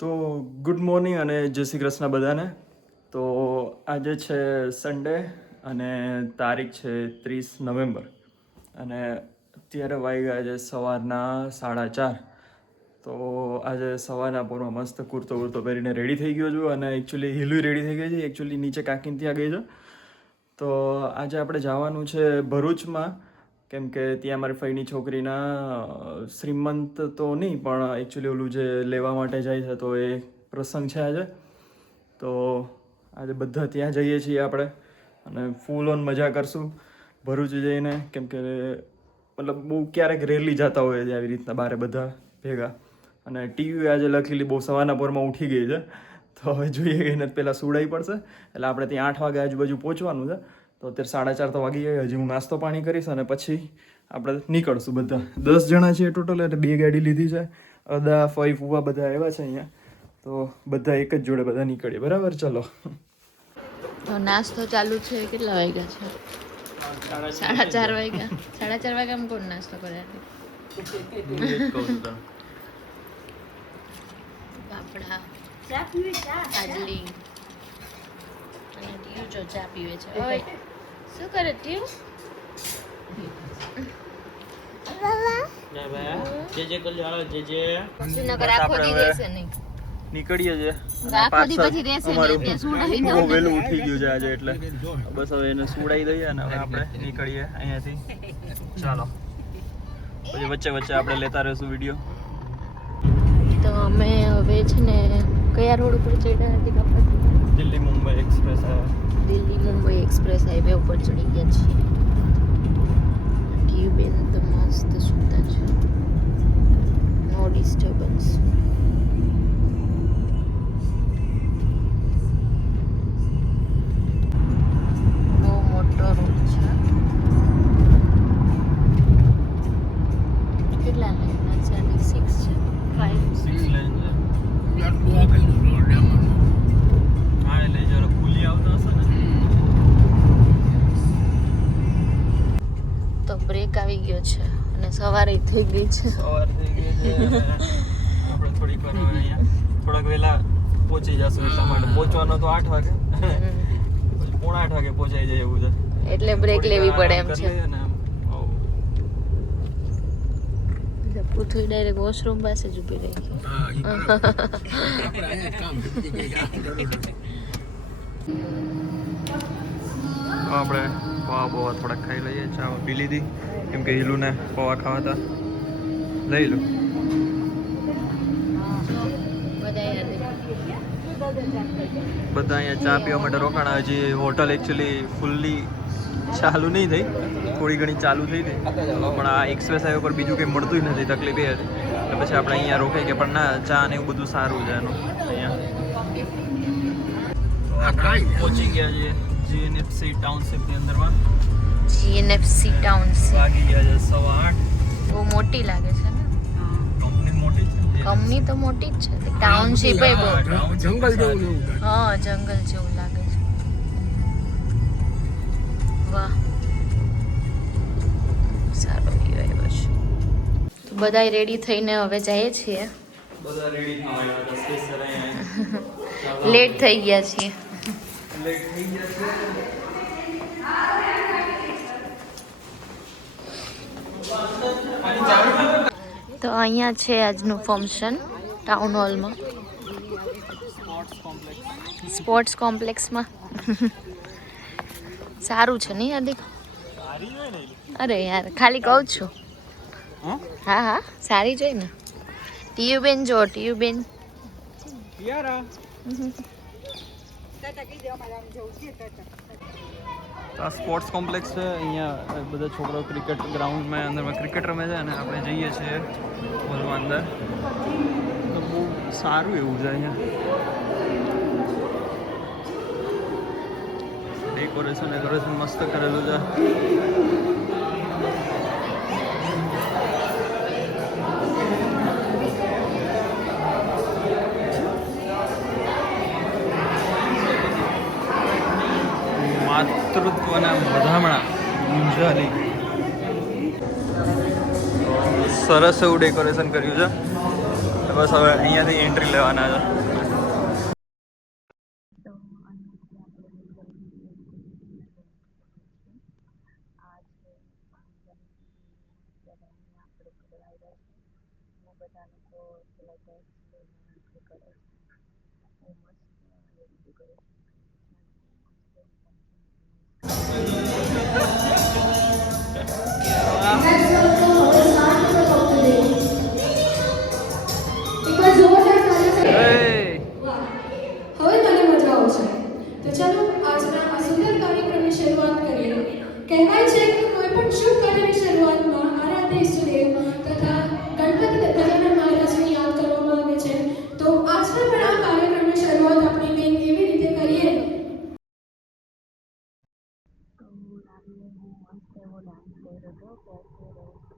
તો good morning અને જય શ્રી કૃષ્ણ બધાને. તો આજે છે સન્ડે અને તારીખ છે ત્રીસ નવેમ્બર. અને અત્યારે વાઈ ગયા છે સવારના સાડા ચાર. તો આજે સવારના પોરમાં મસ્ત કુર્તો કુર્તો પહેરીને રેડી થઈ ગયો છું અને એકચ્યુઅલી હિલું રેડી થઈ ગઈ છે. એકચ્યુઅલી નીચે કાકીન ત્યાં ગઈ છે. તો આજે આપણે જવાનું છે ભરૂચમાં. કેમ કે ત્યાં મારી ફઈની છોકરીના શ્રીમંત તો નહીં, પણ એકચ્યુઅલી ઓલું જે લેવા માટે જાય છે તો એ પ્રસંગ છે આજે. તો આજે બધા ત્યાં જઈએ છીએ આપણે અને ફૂલ ઓન મજા કરશું. ભરૂચ જઈને, કેમ કે મતલબ બહુ ક્યારેક રેલી જતા હોય છે આવી રીતના બારે બધા ભેગા. અને ટીવી આજે લખેલી બહુ સવારના પોરમાં ઉઠી ગઈ છે. તો હવે જોઈએ એને પહેલાં સુડાઈ પડશે. એટલે આપણે ત્યાં આઠ વાગે આજુબાજુ પહોંચવાનું છે. તો અત્યારે સાડા ચાર તો વાગી ગયા હજી હું નાસ્તો પાણી કરીશ અને પછી આપણે નીકળશું બધા. દસ જણા છીએ ટોટલ એટલે બે ગાડી લીધી છે. અદા ફઈ ફુવા બધા આવ્યા છે અહીંયા. તો બધા એક જ જોડે બધા નીકળીએ. બરાબર? ચલો. તો નાસ્તો ચાલુ છે કેટલા વાગ્યા છે? સાડા ચાર વાગ્યા. સાડા ચાર વાગ્યામાં કોણ નાસ્તો કરે? પાપડા કાજલી અને ટીયુ જો ચા પીવે છે. ઓય. શું કરે નહીં નીકળીએ છે આખો દી પછી રહેશે નહીં ત્યાં સુડાવી ઉઠી ગયું છે આજે એટલે બસ હવે એને સુડાઈ દઈએ અને હવે આપણે નીકળીએ અહીંયાથી. ચાલો. પછી વચ્ચે વચ્ચે આપણે લેતા રહીશું વીડિયો તો અમે હવે છે ને કયા રોડ ઉપર ચડ્યા હતી Delhi Mumbai express Delhi Mumbai express highway ઉપર ચડી ગયા છીએ. બેન તો મસ્ત સુતા છે. નો ડિસ્ટર્બન્સ બહુ મોટો છે. કેટલા લાઈન છે? સિક્સ છે? ફાઈવ સિક્સ છે. ગયો છે અને સવારે થઈ ગઈ છે. સવાર થઈ ગઈ છે. આપણે થોડીક વાર અહીંયા થોડાક વહેલા પહોંચી જશું એટલા માટે. પહોંચવાનો તો આઠ વાગે. પોણા આઠ વાગે પહોંચાઈ જાય એવું છે. એટલે બ્રેક લેવી પડે એમ છે. હોવ. ડાયરેક્ટ વોશરૂમ પાસે જ ઊભી રહી આપણે પૌવા પૌવા થોડાક ખાઈ લઈએ ચા પી લીધી. કેમ કે હિલુને પૌવા ખાવા હતા. લઈ લો. બધા અહીંયા ચા પીવા માટે રોકાણા. હજી હોટલ એકચ્યુઅલી ફૂલ્લી ચાલુ નહીં થઈ. થોડી ઘણી ચાલુ થઈ હતી પણ આ એક્સપ્રેસ હાઈવે પર બીજું કંઈ મળતું જ નથી તકલીફ એ હતી. એટલે પછી આપણે અહીંયા રોકાઈ ગયા. પણ ના ચા ને એવું બધું સારું છે એનું. અહીંયા. પહોંચી ગયા છીએ. જીએનએફસી ટાઉનશીપની અંદરમાં? GNFC township. વાગી ગયા છે સવા આઠ. બહુ મોટી લાગે છે ને? કંપની મોટી છે? કંપની તો મોટી જ છે. ટાઉનશીપ એ બહુ. જંગલ જેવું હા જંગલ જેવું લાગે છે. વાહ. સારો વ્યૂ આવ્યો છે. તો બધા રેડી થઈને હવે જઈએ છીએ. બધા રેડી થવા લેટ થઈ ગયા છીએ. લેટ થઈ ગયા તો અહીંયા છે આજનું ફંક્શન ટાઉન હોલમાં સ્પોર્ટ્સ કોમ્પ્લેક્સમાં સારું છે નહીં હાર્દિક? અરે યાર ખાલી કહું છું. હા? હા સારી જોઈ ને. ટીયુબેન જો ટીયુબેન. તો આ સ્પોર્ટ્સ કોમ્પ્લેક્સ છે. અહીંયા બધા છોકરાઓ ક્રિકેટ ગ્રાઉન્ડમાં અંદરમાં ક્રિકેટ રમે છે અને આપણે જઈએ છીએ હોલમાં અંદર. તો બહુ સારું એવું છે અહીંયા. ડેકોરેશન ડેકોરેશન મસ્ત કરેલું છે. માતૃત્વના વધામણા ગુંજાલી સરસ એવું ડેકોરેશન કર્યું છે. બસ હવે અહીંયાથી એન્ટ્રી લેવાના છે. એકવાર કહેવાય છે કે કોઈ પણ શુભ કાર્યની શરૂઆતમાં આરાધ્ય ઈષ્ટદેવ તથા ગણપતિ ગજાનન મહારાજને યાદ કરવામાં આવે છે. તો આજના પણ આ કાર્યક્રમની શરૂઆત આપણે કંઈક એવી રીતે કરીએ. હું और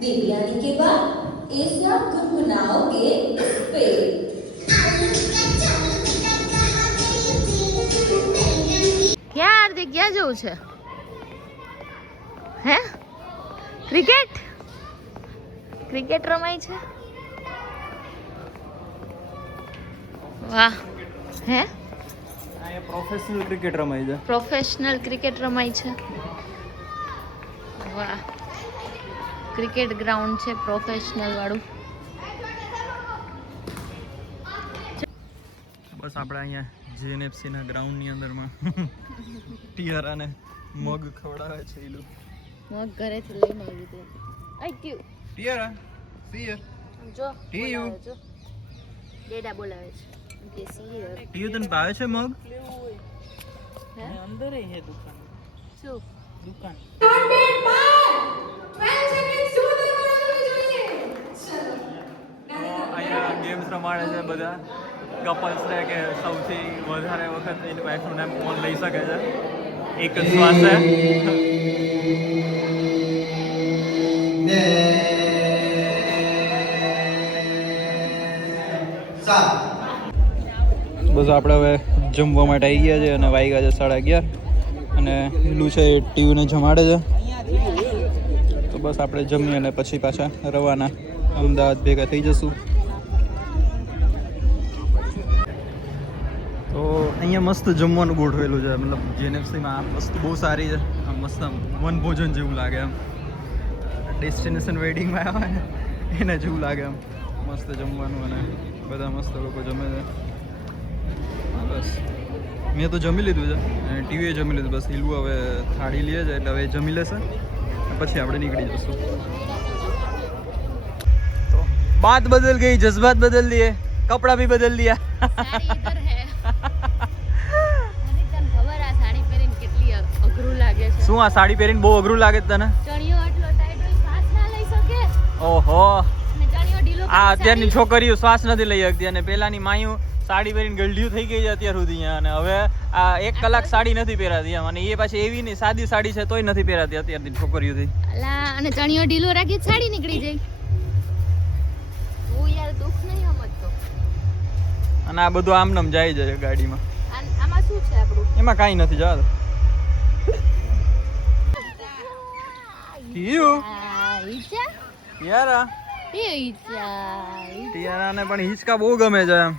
बिरयानी के बाद एक ना गुनगुनाओगे इस पे ક્યાં હાર્દિક ક્યાં જવું છે હે ક્રિકેટ ક્રિકેટ રમાય છે વાહ હે અહીંયા પ્રોફેશનલ ક્રિકેટ રમાય છે પ્રોફેશનલ ક્રિકેટ રમાય છે વાહ ક્રિકેટ ગ્રાઉન્ડ છે પ્રોફેશનલ વાળું. બસ આપણે અહીંયા જીએનએફસી ના ગ્રાઉન્ડની અંદરમાં અને મગ ખવડાવે છે ઈલુ. મગ મગ ઘરેથી લઈને આવી દે આઈ ક્યુ ટિયારા સી યર જો ટી યુ ડેડા બોલાવે છે. કે સી તને ભાવે છે મગ? હે? અંદર હે દુકાન. શું? દુકાન. અહીંયા ગેમ્સ રમાડે છે બધા કપલ્સ ને કે સૌથી વધારે વખત એની વાઈફનું નામ લઈ શકે છે એક જ શ્વાસે બસ આપણે હવે જમવા માટે આવી ગયા છે અને વાગ્યા છે સાડા અગિયાર. અને લીલું છે એ ટીવીને જમાડે છે. બસ આપણે જમીએ અને પછી પાછા રવાના. અમદાવાદ ભેગા થઈ જશું. તો અહીંયા મસ્ત જમવાનું ગોઠવેલું છે. મતલબ જેનેફસીમાં આ વસ્તુ બહુ સારી છે. મસ્ત વન ભોજન જેવું લાગે એમ ડેસ્ટિનેશન વેડિંગમાં આવે ને, એના જેવું લાગે એમ મસ્ત જમવાનું અને બધા મસ્ત લોકો જમે છે. બસ. મેં તો જમી લીધું છે. અને ટીવીએ જમી લીધું. બસ હિલવું હવે થાળી લે છે, એટલે હવે જમી લેશે. પછી આપણે નીકળી જશું બાત બદલ ગઈ જજ્બાત બદલ દે કપડા ભી બદલ દિયા શું આ સાડી પહેરીને બહુ અઘરું લાગે તને? ઓહો. આ અત્યારની છોકરીઓ શ્વાસ નથી લઈ શકતી અને પેલાની માયું સાડી પહેરીને ગળ્યું થઈ ગઈ છે અત્યાર સુધી અહીંયા. અને હવે આ એક કલાક સાડી નથી પહેરાતી એમ. અને એ પાછી એવી નહીં સાદી સાડી છે તોય નથી પહેરાતી અત્યારની છોકરીઓથી અને ચણિયો ઢીલો રાખી સાડી નીકળી જાય. હું યાર દુઃખ નહીં સમજતો. અને આ બધું આમ નામ જાય છે ગાડીમાં. આમાં શું છે આપણું? એમાં કાંઈ નથી જવા દો યારા ટિયારાને પણ હિંચકા બહુ ગમે છે એમ.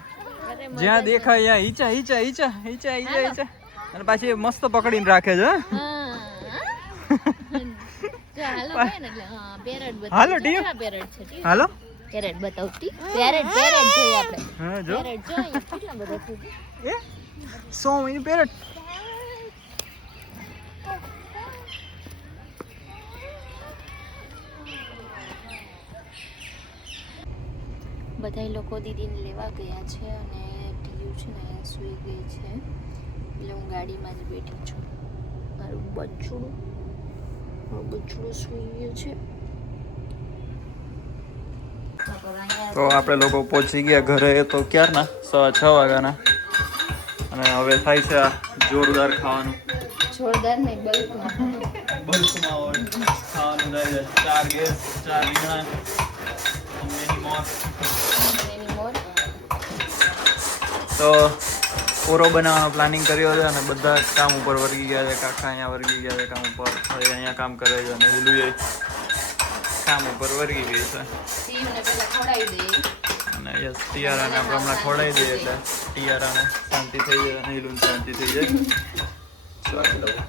જ્યાં દેખાય ઈચા ઈચા ઈચા ઈચા ઈચા ઈચા. અને પાછી મસ્ત પકડીને રાખે છે હાલો ટીયુ. હાલો. પેરેડ બતાવતી. પેરેડ પેરેડ જોઈએ આપણે. હા જો. પેરેડ જો કેટલા બધા છે? એ? સો મિનિટ પેરેટ બધા લોકો દીદીને લેવા ગયા છે અને છે ને સૂઈ ગઈ છે. એટલે હું ગાડીમાં જ બેઠી છું. મારું બચ્ચું મારું બચ્ચું સૂઈ ગયું છે. તો આપણે લોકો પહોંચી ગયા ઘરે. તો ક્યારના? સવા છ વાગ્યાના. અને હવે થાય છે આ જોરદાર ખાવાનું. જોરદાર નહીં બલ્કમાં. બલ્કમાં હોય. ખાવાનું થાય છે ચાર ગેસ ચાર રીંગણા તો પૂરો બનાવવાનો પ્લાનિંગ કર્યો છે અને બધા કામ ઉપર વર્ગી ગયા છે. કાકા અહીંયા વર્ગી ગયા છે કામ ઉપર. હવે અહીંયા કામ કરે છે અને હિલુએ કામ ઉપર વર્ગી ગઈ છે. અને યસ, ટિયારાને આપણે હમણાં ખોડાવી દઈએ એટલે ટિયારાને શાંતિ થઈ જાય અને હિલુને શાંતિ થઈ જાય.